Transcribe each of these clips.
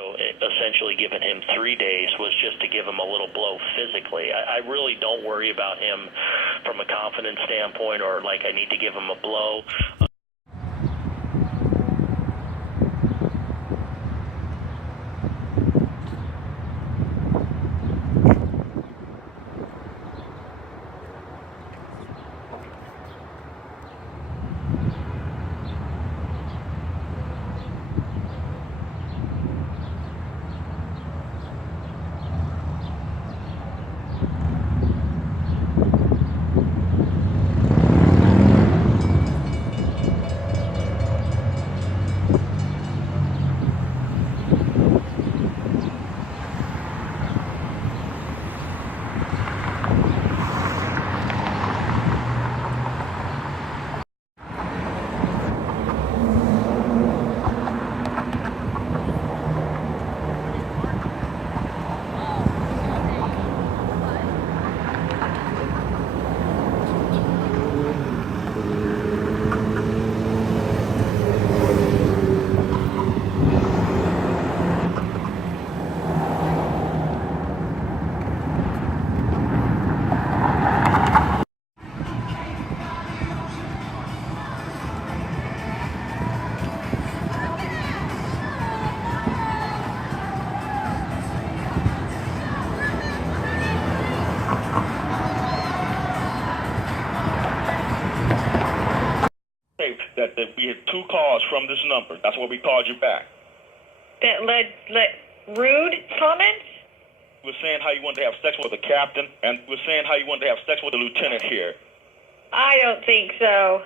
So essentially giving him 3 days was just to give him a little blow physically. I really don't worry about him from a confidence standpoint or like I need to give him a blow. That we had 2 calls from this number. That's why we called you back. That led rude comments? We're saying how you wanted to have sex with the captain, and we're saying how you wanted to have sex with the lieutenant here. I don't think so.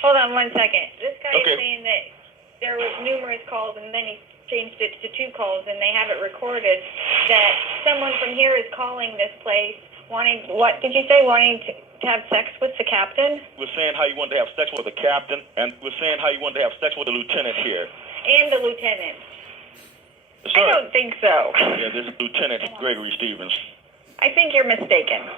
Hold on 1 second. This guy Okay. is saying that there was numerous calls, and then he changed it to 2 calls, and they have it recorded that someone from here is calling this place wanting, what did you say, wanting to have sex with the captain? We're saying how you wanted to have sex with the captain, and we're saying how you wanted to have sex with the lieutenant here. And the lieutenant. Sir. I don't think so. Yeah, this is Lieutenant Gregory Stevens. I think you're mistaken.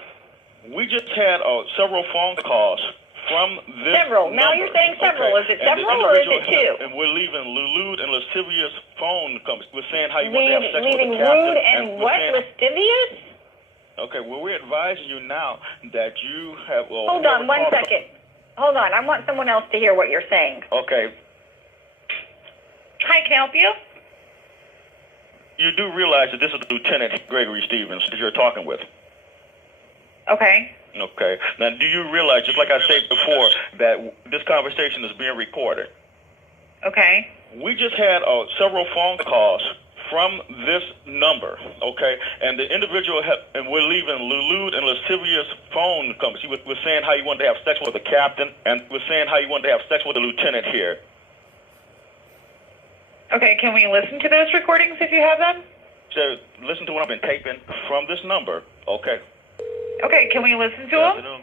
We just had several phone calls from this Several. Now number. you're saying several. Okay. Is it several or is it 2? And we're leaving lewd and lascivious phone companies. We're saying how you want to have sex leaving with the captain. rude and what? Saying, lascivious? okay, well, we're advising you now that you have... Well, hold on 1 second. Hold on. I want someone else to hear what you're saying. Okay. Hi, can I help you? You do realize that this is Lieutenant Gregory Stevens that you're talking with. Okay. Okay. Now, do you realize, just like I said before, that this conversation is being recorded? Okay. We just had several phone calls from this number, okay? And the individual, and we're leaving lewd and lascivious phone companies. We're saying how you wanted to have sex with the captain, and we're saying how you wanted to have sex with the lieutenant here. Okay, can we listen to those recordings if you have them? So listen to what I've been taping from this number, okay? Okay, can we listen to them?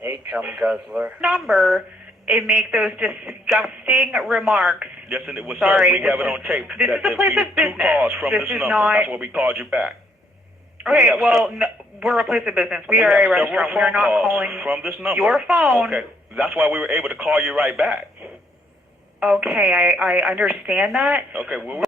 Hey, cum guzzler. Number and make those disgusting remarks. Yes, and it was. Sorry, we have it on tape. This is a place of business. 2 calls from this this is number. not. That's why we called you back. Okay, well, no, we're a place of business. We are a restaurant. We're not calling from this number. Your phone. Okay, that's why we were able to call you right back. Okay, I understand that. Okay, well.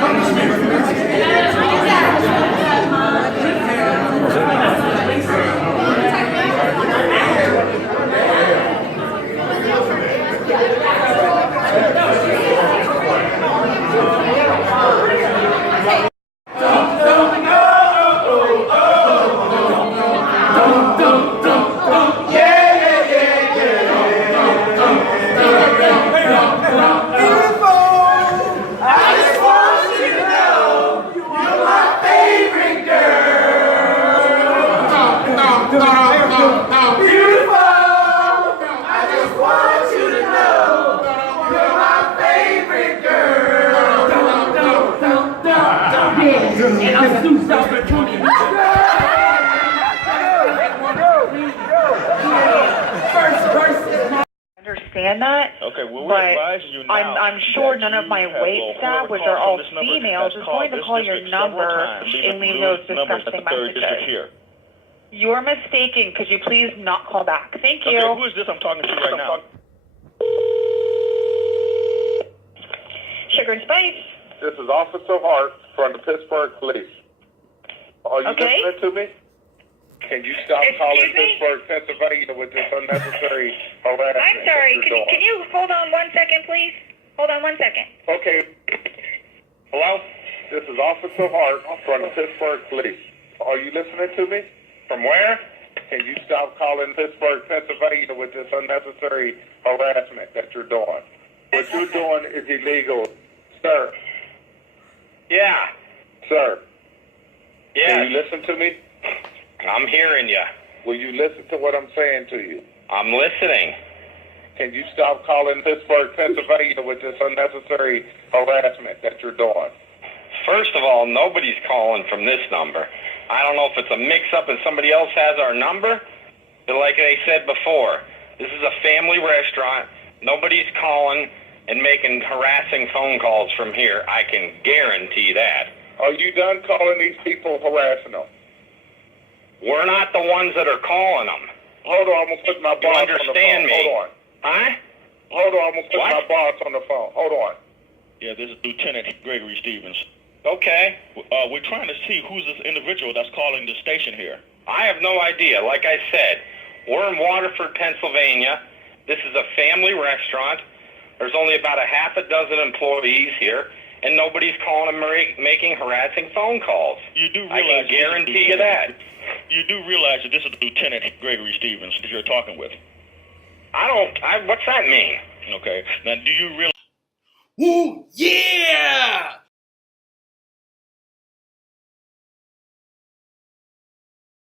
Come to me. And I'm Sue South Junior. First verse is my. Understand that. Okay, well, we're but advising you now. I'm sure that none of you my have wait a staff, forward which call are all from this number females, that's is called going to this call your district several number times. These and are leave those Lou's numbers at disgusting the third district messages. here. You're mistaken. Could you please not call back? Thank you. Okay, who is this I'm talking to right now? Sugar and Spice. This is Officer Hart from the Pittsburgh Police. Are you Okay. listening to me? Can you stop Excuse calling me? Pittsburgh, Pennsylvania with this unnecessary harassment? I'm sorry. that you're Can doing? you hold on 1 second, please? Hold on 1 second. Okay. Hello? This is Officer Hart from the Pittsburgh Police. Are you listening to me? From where? Can you stop calling Pittsburgh, Pennsylvania with this unnecessary harassment that you're doing? What you're doing is illegal, sir. Yeah. Sir. Yeah. Can you listen to me? I'm hearing you. Will you listen to what I'm saying to you? I'm listening. Can you stop calling Pittsburgh, Pennsylvania with this unnecessary harassment that you're doing? First of all, nobody's calling from this number. I don't know if it's a mix-up and somebody else has our number, but like I said before, this is a family restaurant. Nobody's calling and making harassing phone calls from here. I can guarantee that. Are you done calling these people harassing them? We're not the ones that are calling them. Hold on, I'm going to put my boss on the understand phone. me? Hold on. Huh? Hold on, I'm going to put What? my boss on the phone. Hold on. Yeah, this is Lieutenant Gregory Stevens. Okay. We're trying to see who's this individual that's calling the station here. I have no idea. Like I said, we're in Waterford, Pennsylvania. This is a family restaurant. There's only about a half a dozen employees here, and nobody's calling and making harassing phone calls. You do I realize can guarantee you that. You do realize that this is Lieutenant Gregory Stevens that you're talking with. What's that mean? Okay. Now, do you realize? Woo, yeah!